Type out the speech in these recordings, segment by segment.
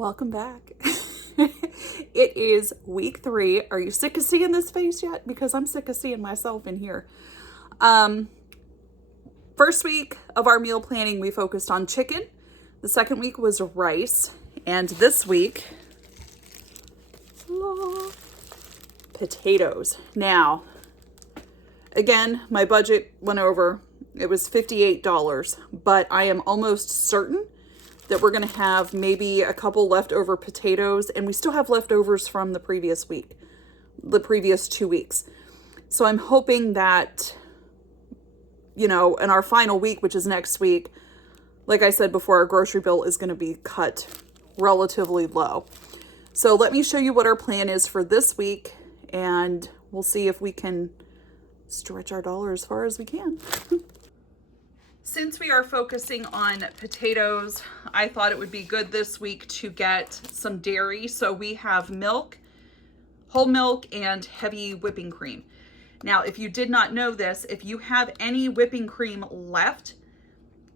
Welcome back. It is week 3. Are you sick of seeing this face yet? Because I'm sick of seeing myself in here. First week of our meal planning, we focused on chicken. The second week was rice. And this week, potatoes. Now, again, my budget went over. It was $58, but I am almost certain that we're going to have maybe a couple leftover potatoes, and we still have leftovers from the previous week, the previous 2 weeks. So I'm hoping that, in our final week, which is next week, like I said before, our grocery bill is going to be cut relatively low. So let me show you what our plan is for this week, and we'll see if we can stretch our dollar as far as we can. Since we are focusing on potatoes, I thought it would be good this week to get some dairy. So we have milk, whole milk, and heavy whipping cream. Now, if you did not know this, if you have any whipping cream left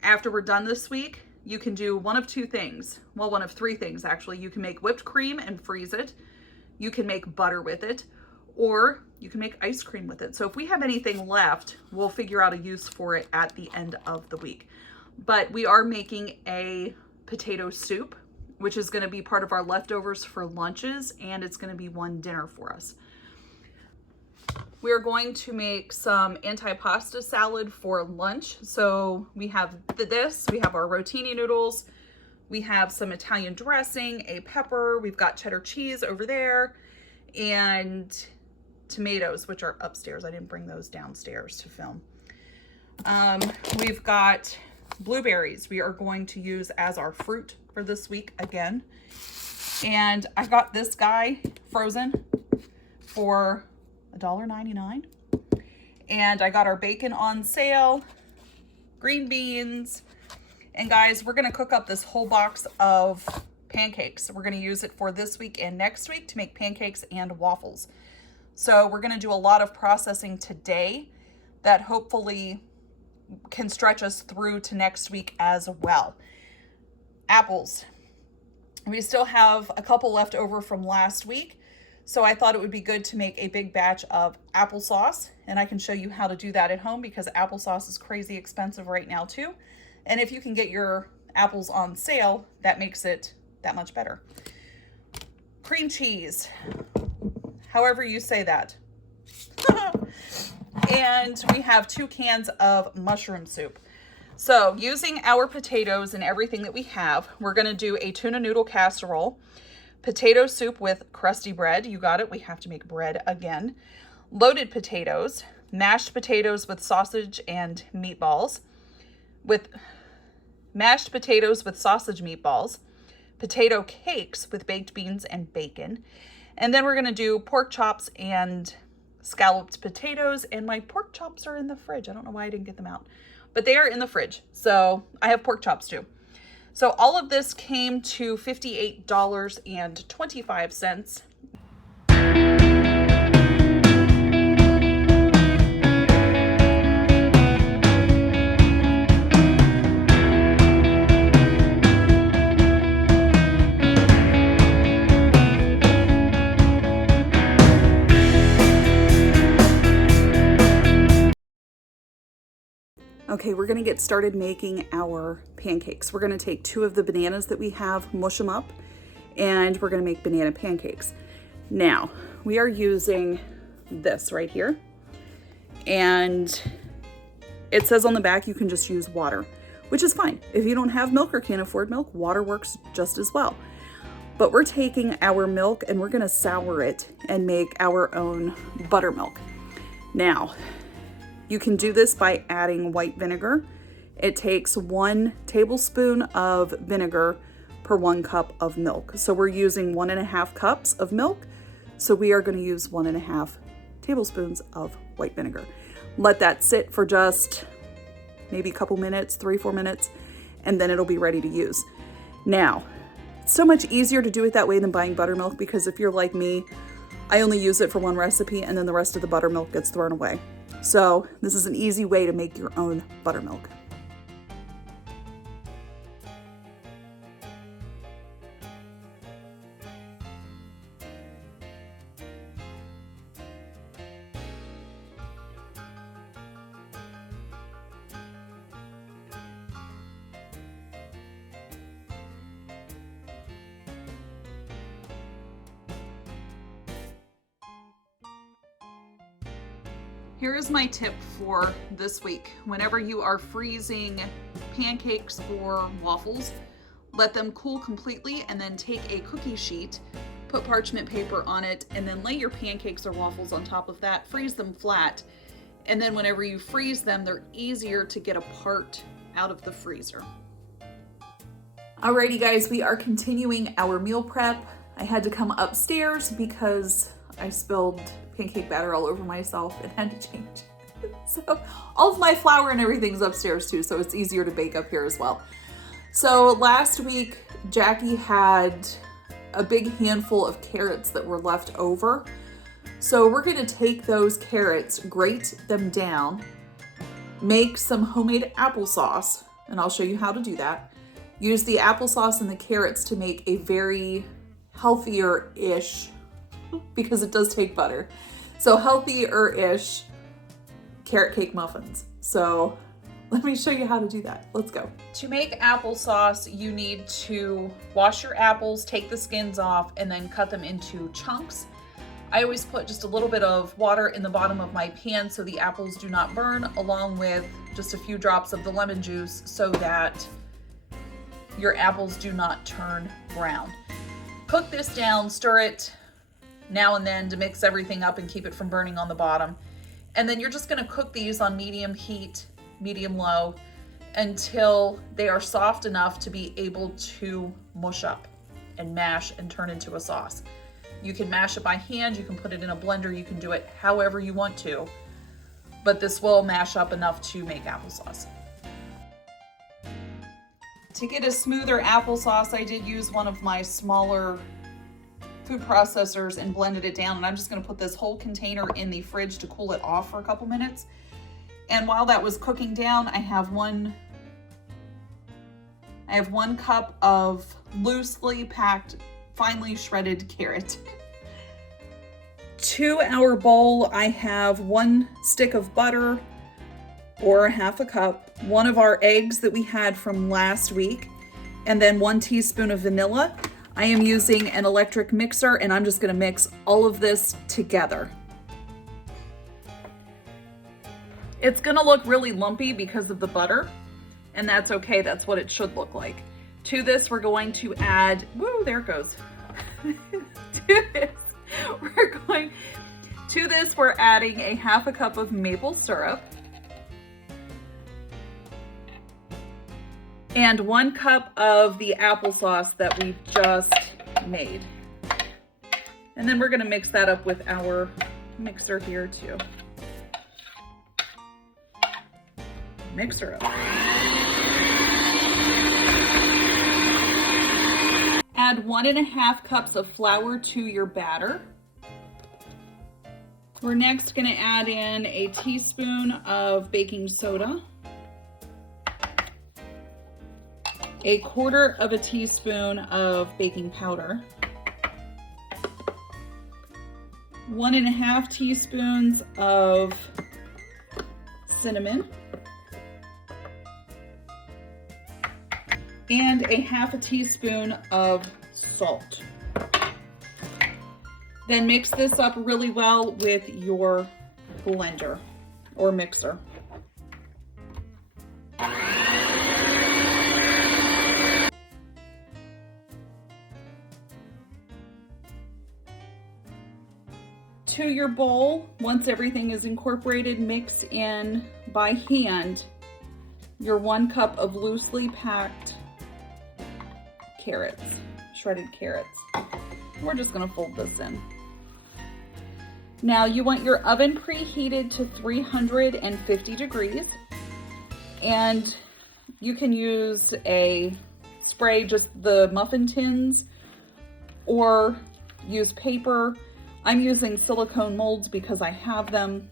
after we're done this week, you can do one of 2 things. Well, one of 3 things, actually. You can make whipped cream and freeze it. You can make butter with it, or you can make ice cream with it. So if we have anything left, we'll figure out a use for it at the end of the week. But we are making a potato soup, which is going to be part of our leftovers for lunches, and it's going to be one dinner for us. We are going to make some antipasta salad for lunch. So we have we have our rotini noodles, we have some Italian dressing, a pepper, we've got cheddar cheese over there, and tomatoes, which are upstairs. I didn't bring those downstairs to film. We've got blueberries we are going to use as our fruit for this week again. And I got this guy frozen for $1.99. And I got our bacon on sale, green beans, and guys, we're gonna cook up this whole box of pancakes. We're gonna use it for this week and next week to make pancakes and waffles. So we're gonna do a lot of processing today that hopefully can stretch us through to next week as well. Apples. We still have a couple left over from last week, so I thought it would be good to make a big batch of applesauce, and I can show you how to do that at home because applesauce is crazy expensive right now too. And if you can get your apples on sale, that makes it that much better. Cream cheese, however you say that. And we have 2 cans of mushroom soup. So using our potatoes and everything that we have, we're going to do a tuna noodle casserole, potato soup with crusty bread. You got it. We have to make bread again. Loaded potatoes, mashed potatoes with sausage and meatballs, mashed potatoes with sausage meatballs, potato cakes with baked beans and bacon. And then we're going to do pork chops and scalloped potatoes. And my pork chops are in the fridge. I don't know why I didn't get them out, but they are in the fridge. So I have pork chops too. So all of this came to $58.25. Okay, we're gonna get started making our pancakes. We're gonna take 2 of the bananas that we have, mush them up, and we're gonna make banana pancakes. Now, we are using this right here, and it says on the back you can just use water, which is fine. If you don't have milk or can't afford milk, water works just as well. But we're taking our milk and we're gonna sour it and make our own buttermilk. Now, you can do this by adding white vinegar. It takes 1 tablespoon of vinegar per 1 cup of milk. So we're using 1.5 cups of milk. So we are going to use 1.5 tablespoons of white vinegar. Let that sit for just maybe a couple minutes, 3-4 minutes, and then it'll be ready to use. Now, it's so much easier to do it that way than buying buttermilk because if you're like me, I only use it for 1 recipe and then the rest of the buttermilk gets thrown away. So this is an easy way to make your own buttermilk. Here is my tip for this week. Whenever you are freezing pancakes or waffles, let them cool completely and then take a cookie sheet, put parchment paper on it, and then lay your pancakes or waffles on top of that, freeze them flat. And then whenever you freeze them, they're easier to get apart out of the freezer. Alrighty guys, we are continuing our meal prep. I had to come upstairs because I spilled pancake batter all over myself and had to change. So all of my flour and everything's upstairs too, so it's easier to bake up here as well. So last week, Jackie had a big handful of carrots that were left over. So we're gonna take those carrots, grate them down, make some homemade applesauce, and I'll show you how to do that. Use the applesauce and the carrots to make a very healthier-ish, because it does take butter, so healthier-ish carrot cake muffins. So let me show you how to do that. Let's go. To make applesauce, you need to wash your apples, take the skins off, and then cut them into chunks. I always put just a little bit of water in the bottom of my pan so the apples do not burn, along with just a few drops of the lemon juice so that your apples do not turn brown. Cook this down, stir it now and then to mix everything up and keep it from burning on the bottom. And then you're just gonna cook these on medium heat, medium low, until they are soft enough to be able to mush up and mash and turn into a sauce. You can mash it by hand, you can put it in a blender, you can do it however you want to, but this will mash up enough to make applesauce. To get a smoother applesauce, I did use one of my smaller food processors and blended it down, and I'm just gonna put this whole container in the fridge to cool it off for a couple minutes. And while that was cooking down, I have one cup of loosely packed, finely shredded carrot. To our bowl, I have 1 stick of butter, or half a cup, 1 of our eggs that we had from last week, and then 1 teaspoon of vanilla. I am using an electric mixer, and I'm just gonna mix all of this together. It's gonna look really lumpy because of the butter, and that's okay, that's what it should look like. To this, we're going to add, woo, there it goes. To this, we're adding a half a cup of maple syrup and 1 cup of the applesauce that we just made. And then we're gonna mix that up with our mixer here too. Mix her up. Add 1.5 cups of flour to your batter. We're next gonna add in a teaspoon of baking soda, 1/4 of a teaspoon of baking powder, 1.5 teaspoons of cinnamon, and 1/2 teaspoon of salt. Then mix this up really well with your blender or mixer. To your bowl, once everything is incorporated, mix in by hand your 1 cup of loosely packed carrots, shredded carrots. We're just gonna fold this in. Now you want your oven preheated to 350 degrees, and you can use a spray, just the muffin tins, or use paper. I'm using silicone molds because I have them,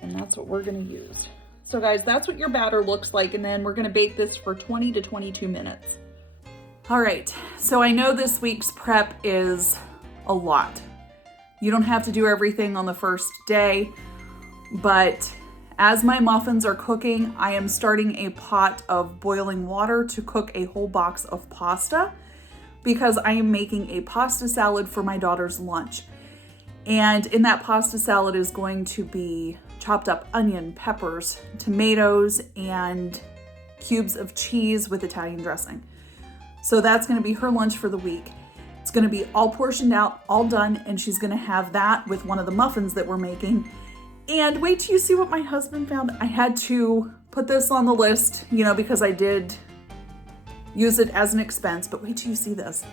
and that's what we're gonna use. So guys, that's what your batter looks like, and then we're gonna bake this for 20 to 22 minutes. All right, so I know this week's prep is a lot. You don't have to do everything on the first day, but as my muffins are cooking, I am starting a pot of boiling water to cook a whole box of pasta, because I am making a pasta salad for my daughter's lunch. And in that pasta salad is going to be chopped up onion, peppers, tomatoes, and cubes of cheese with Italian dressing. So that's going to be her lunch for the week. It's going to be all portioned out, all done, and she's going to have that with one of the muffins that we're making. And wait till you see what my husband found. I had to put this on the list, you know, because I did use it as an expense, but wait till you see this.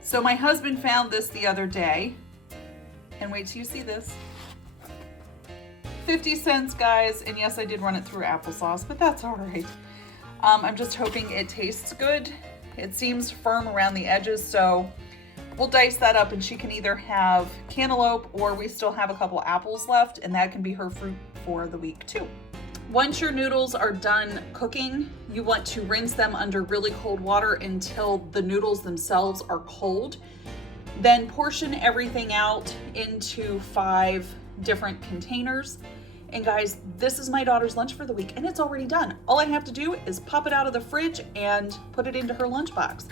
So my husband found this the other day, and wait till you see this. 50 cents, guys, and yes, I did run it through applesauce, but that's all right. I'm just hoping it tastes good. It seems firm around the edges, so we'll dice that up and she can either have cantaloupe or we still have a couple apples left, and that can be her fruit for the week too. Once your noodles are done cooking, you want to rinse them under really cold water until the noodles themselves are cold. Then portion everything out into 5 different containers. And guys, this is my daughter's lunch for the week and it's already done. All I have to do is pop it out of the fridge and put it into her lunchbox.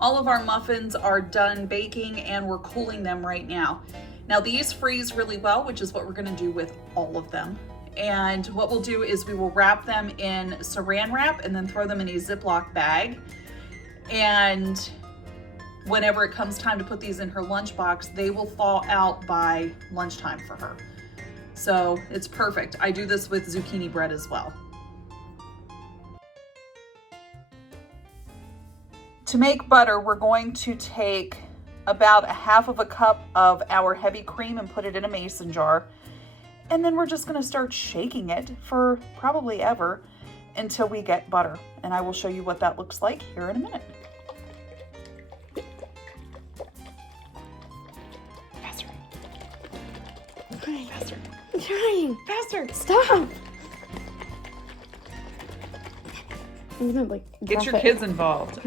All of our muffins are done baking and we're cooling them right now. Now these freeze really well, which is what we're gonna do with all of them. And what we'll do is we will wrap them in saran wrap and then throw them in a Ziploc bag. And whenever it comes time to put these in her lunchbox, they will thaw out by lunchtime for her. So it's perfect. I do this with zucchini bread as well. To make butter, we're going to take about 1/2 cup of our heavy cream and put it in a mason jar. And then we're just gonna start shaking it for probably ever until we get butter. And I will show you what that looks like here in a minute. Faster. Faster. I'm trying. Faster. Stop. I'm gonna like Get your it. kids involved.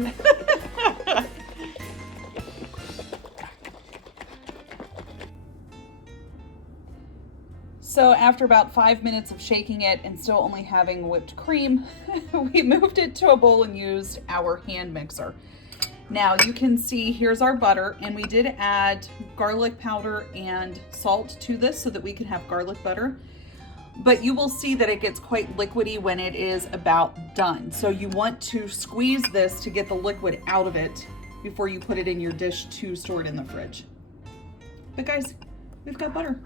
So after about 5 minutes of shaking it and still only having whipped cream, we moved it to a bowl and used our hand mixer. Now you can see here's our butter, and we did add garlic powder and salt to this so that we can have garlic butter. But you will see that it gets quite liquidy when it is about done. So you want to squeeze this to get the liquid out of it before you put it in your dish to store it in the fridge. But guys, we've got butter.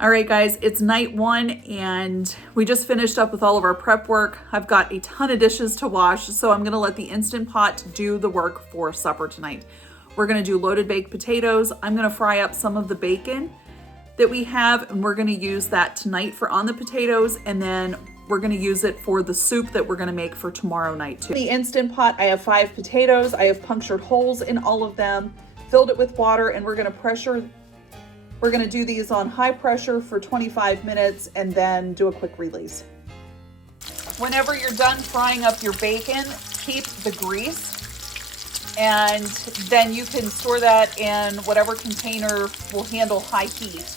All right, guys, it's night 1 and we just finished up with all of our prep work. I've got a ton of dishes to wash, so I'm gonna let the Instant Pot do the work for supper tonight. We're gonna do loaded baked potatoes. I'm gonna fry up some of the bacon that we have, and we're gonna use that tonight for on the potatoes, and then we're gonna use it for the soup that we're gonna make for tomorrow night too. In the Instant Pot, I have 5 potatoes. I have punctured holes in all of them, filled it with water, and we're gonna do these on high pressure for 25 minutes and then do a quick release. Whenever you're done frying up your bacon, keep the grease, and then you can store that in whatever container will handle high heat.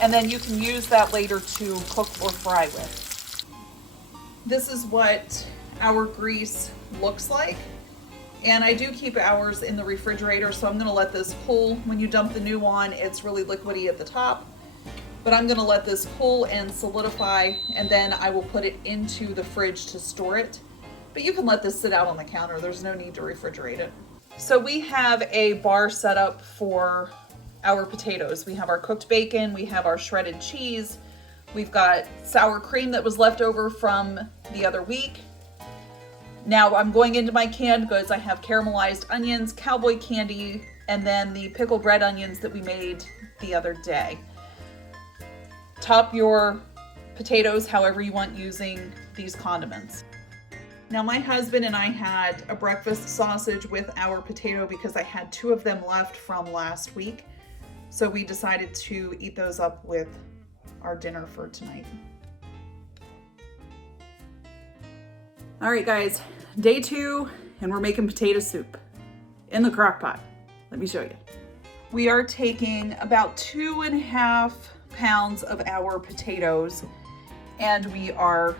And then you can use that later to cook or fry with. This is what our grease looks like. And I do keep ours in the refrigerator, so I'm gonna let this cool. When you dump the new on, it's really liquidy at the top, but I'm gonna let this cool and solidify, and then I will put it into the fridge to store it. But you can let this sit out on the counter. There's no need to refrigerate it. So we have a bar set up for our potatoes. We have our cooked bacon, we have our shredded cheese, we've got sour cream that was left over from the other week. Now I'm going into my canned goods. I have caramelized onions, cowboy candy, and then the pickled red onions that we made the other day. Top your potatoes however you want using these condiments. Now my husband and I had a breakfast sausage with our potato because I had 2 of them left from last week. So we decided to eat those up with our dinner for tonight. All right, guys, day 2, and we're making potato soup in the crock pot. Let me show you. We are taking about 2.5 pounds of our potatoes, and we are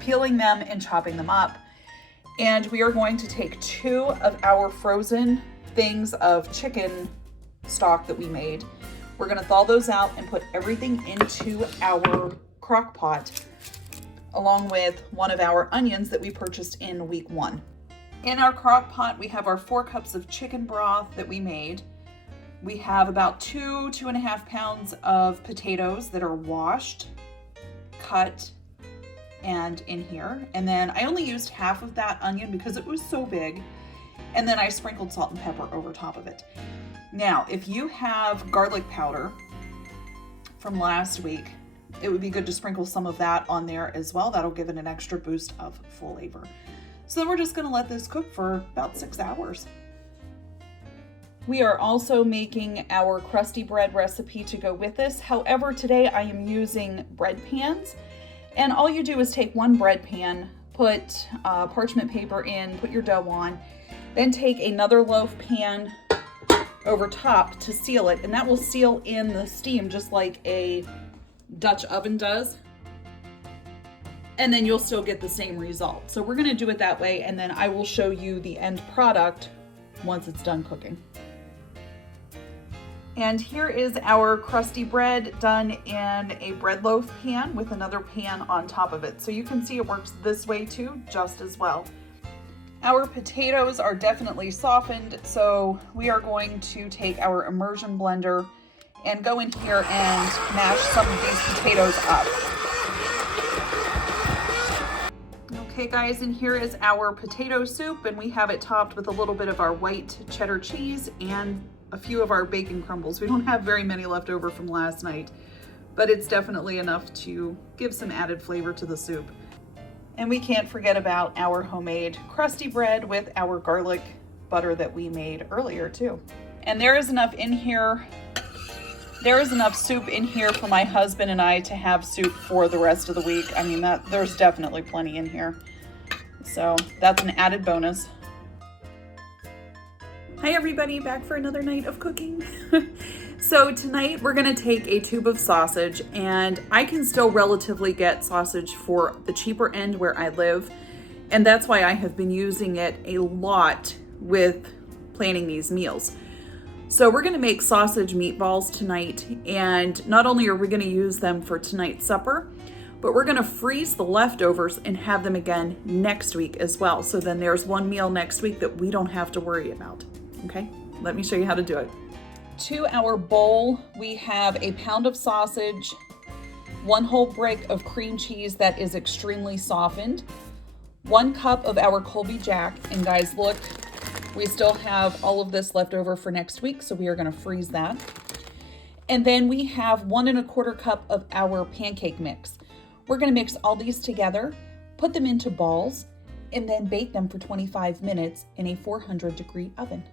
peeling them and chopping them up. And we are going to take 2 of our frozen things of chicken stock that we made. We're gonna thaw those out and put everything into our crock pot, along with 1 of our onions that we purchased in week 1. In our crock pot, we have our 4 cups of chicken broth that we made. We have about 2.5 pounds of potatoes that are washed, cut, and in here. And then I only used half of that onion because it was so big. And then I sprinkled salt and pepper over top of it. Now, if you have garlic powder from last week, it would be good to sprinkle some of that on there as well. That'll give it an extra boost of flavor. So then we're just gonna let this cook for about 6 hours. We are also making our crusty bread recipe to go with this. However, today I am using bread pans. And all you do is take 1 bread pan, put parchment paper in, put your dough on, then take another loaf pan over top to seal it, and that will seal in the steam just like a Dutch oven does. And then you'll still get the same result. So we're gonna do it that way, and then I will show you the end product once it's done cooking. And here is our crusty bread done in a bread loaf pan with another pan on top of it. So you can see it works this way too, just as well. Our potatoes are definitely softened, so we are going to take our immersion blender and go in here and mash some of these potatoes up. Okay guys, and here is our potato soup, and we have it topped with a little bit of our white cheddar cheese and a few of our bacon crumbles. We don't have very many left over from last night, but it's definitely enough to give some added flavor to the soup. And we can't forget about our homemade crusty bread with our garlic butter that we made earlier too. And there is enough in here. There is enough soup in here for my husband and I to have soup for the rest of the week. I mean, there's definitely plenty in here. So that's an added bonus. Hi everybody, back for another night of cooking. So tonight we're gonna take a tube of sausage, and I can still relatively get sausage for the cheaper end where I live. And that's why I have been using it a lot with planning these meals. So we're gonna make sausage meatballs tonight, and not only are we gonna use them for tonight's supper, but we're gonna freeze the leftovers and have them again next week as well. So then there's one meal next week that we don't have to worry about. Okay, let me show you how to do it. To our bowl, we have a pound of sausage, 1 whole brick of cream cheese that is extremely softened, 1 cup of our Colby Jack, and guys, look, we still have all of this left over for next week, so we are gonna freeze that. And then we have 1 1/4 cup of our pancake mix. We're gonna mix all these together, put them into balls, and then bake them for 25 minutes in a 400-degree oven.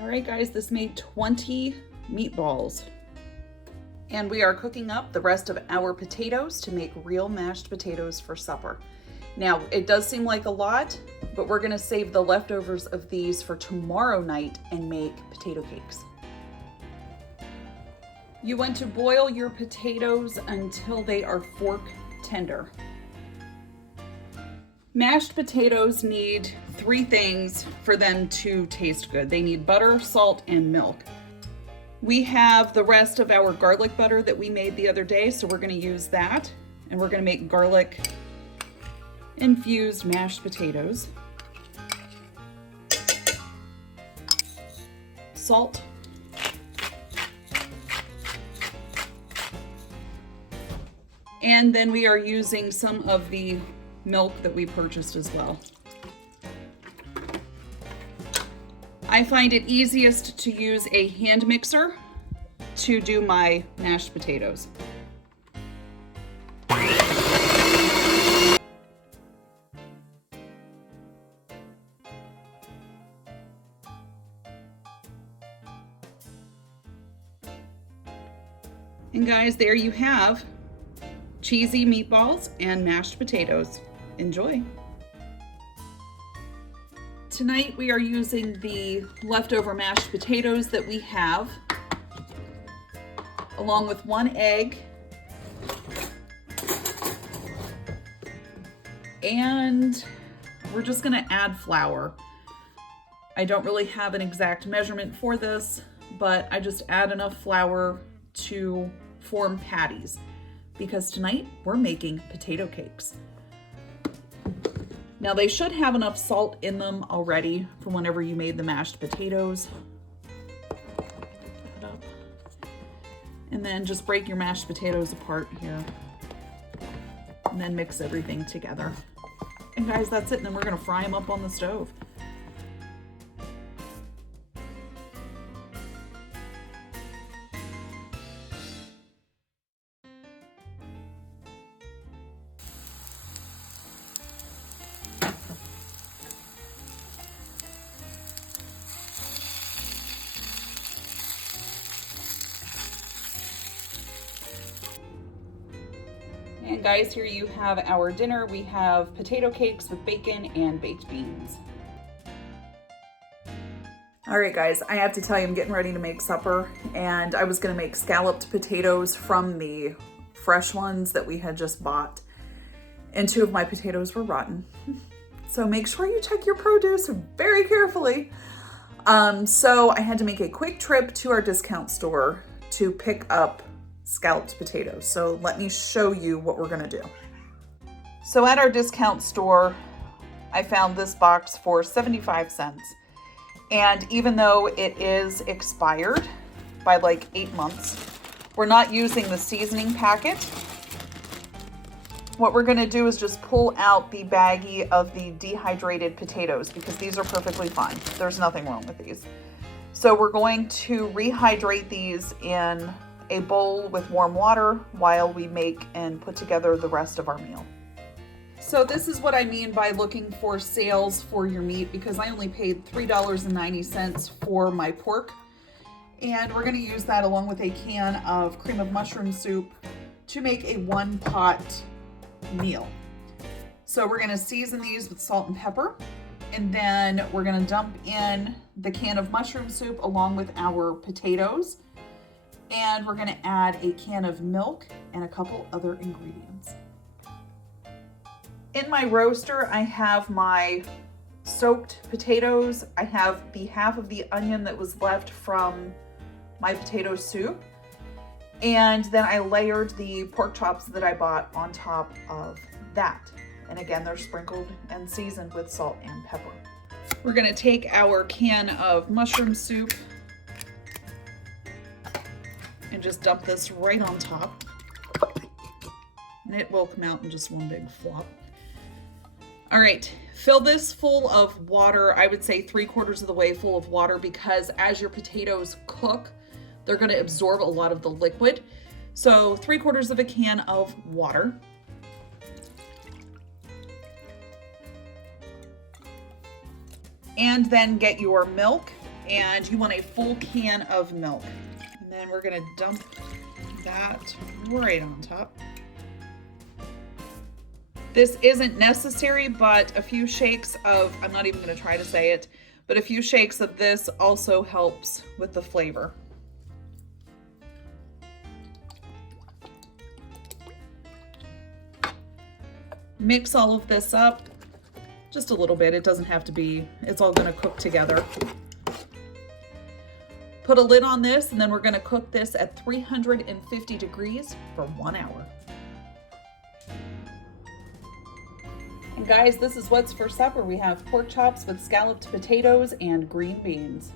All right, guys, this made 20 meatballs. And we are cooking up the rest of our potatoes to make real mashed potatoes for supper. Now, it does seem like a lot, but we're gonna save the leftovers of these for tomorrow night and make potato cakes. You want to boil your potatoes until they are fork tender. Mashed potatoes need 3 things for them to taste good. They need butter, salt, and milk. We have the rest of our garlic butter that we made the other day, so we're gonna use that, and we're gonna make garlic infused mashed potatoes. Salt. And then we are using some of the milk that we purchased as well. I find it easiest to use a hand mixer to do my mashed potatoes. And guys, there you have cheesy meatballs and mashed potatoes. Enjoy. Tonight we are using the leftover mashed potatoes that we have, along with 1 egg and we're just gonna add flour. I don't really have an exact measurement for this, but I just add enough flour to form patties because tonight we're making potato cakes. Now they should have enough salt in them already from whenever you made the mashed potatoes. And then just break your mashed potatoes apart here and then mix everything together. And guys, that's it. And then we're gonna fry them up on the stove. And guys, here you have our dinner. We have potato cakes with bacon and baked beans. All right, guys, I have to tell you, I'm getting ready to make supper, and I was gonna make scalloped potatoes from the fresh ones that we had just bought, and 2 of my potatoes were rotten. So make sure you check your produce very carefully. So I had to make a quick trip to our discount store to pick up scalloped potatoes. So let me show you what we're gonna do. So at our discount store, I found this box for 75 cents. And even though it is expired by like 8 months, we're not using the seasoning packet. What we're gonna do is just pull out the baggie of the dehydrated potatoes because these are perfectly fine. There's nothing wrong with these. So we're going to rehydrate these in a bowl with warm water while we make and put together the rest of our meal. So this is what I mean by looking for sales for your meat, because I only paid $3.90 for my pork. And we're gonna use that along with a can of cream of mushroom soup to make a 1-pot meal. So we're gonna season these with salt and pepper, and then we're gonna dump in the can of mushroom soup along with our potatoes. And we're gonna add a can of milk and a couple other ingredients. In my roaster, I have my soaked potatoes. I have the half of the onion that was left from my potato soup. And then I layered the pork chops that I bought on top of that. And again, they're sprinkled and seasoned with salt and pepper. We're gonna take our can of mushroom soup and just dump this right on top. And it will come out in just one big flop. All right, fill this full of water. I would say 3/4 of the way full of water, because as your potatoes cook, they're gonna absorb a lot of the liquid. So 3/4 of a can of water. And then get your milk, and you want a full can of milk. And then we're gonna dump that right on top. This isn't necessary, but a few shakes of, I'm not even gonna try to say it, but a few shakes of this also helps with the flavor. Mix all of this up, just a little bit. It doesn't have to be, it's all gonna cook together. Put a lid on this, and then we're gonna cook this at 350 degrees for 1 hour. And guys, this is what's for supper. We have pork chops with scalloped potatoes and green beans.